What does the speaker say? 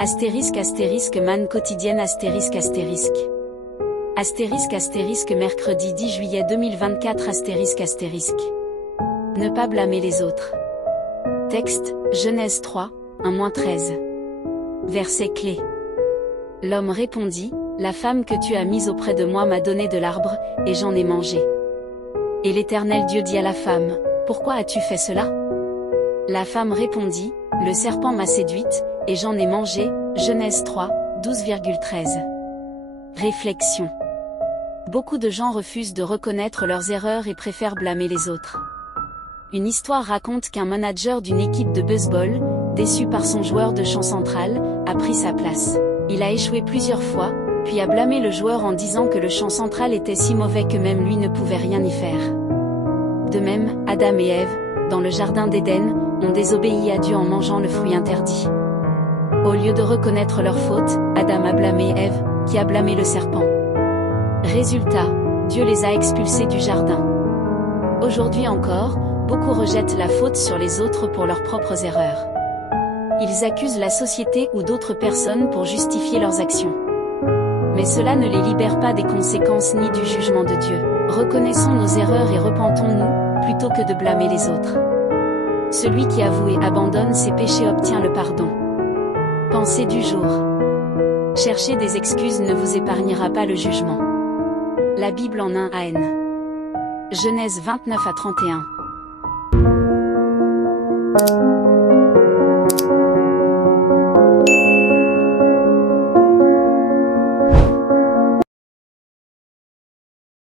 Astérisque astérisque manne quotidienne astérisque astérisque. Astérisque astérisque mercredi 10 juillet 2024 astérisque astérisque. Ne pas blâmer les autres. Texte, Genèse 3, 1-13. Verset clé. L'homme répondit, la femme que tu as mise auprès de moi m'a donné de l'arbre, et j'en ai mangé. Et l'Éternel Dieu dit à la femme, pourquoi as-tu fait cela? La femme répondit, le serpent m'a séduite, et j'en ai mangé. Genèse 3, 12,13. Réflexion. Beaucoup de gens refusent de reconnaître leurs erreurs et préfèrent blâmer les autres. Une histoire raconte qu'un manager d'une équipe de baseball, déçu par son joueur de champ central, a pris sa place. Il a échoué plusieurs fois, puis a blâmé le joueur en disant que le champ central était si mauvais que même lui ne pouvait rien y faire. De même, Adam et Ève, dans le jardin d'Éden, ont désobéi à Dieu en mangeant le fruit interdit. Au lieu de reconnaître leur faute, Adam a blâmé Ève, qui a blâmé le serpent. Résultat, Dieu les a expulsés du jardin. Aujourd'hui encore, beaucoup rejettent la faute sur les autres pour leurs propres erreurs. Ils accusent la société ou d'autres personnes pour justifier leurs actions. Mais cela ne les libère pas des conséquences ni du jugement de Dieu. Reconnaissons nos erreurs et repentons-nous, plutôt que de blâmer les autres. Celui qui avoue et abandonne ses péchés obtient le pardon. Pensée du jour. Chercher des excuses ne vous épargnera pas le jugement. La Bible en 1 à N. Genèse 29 à 31.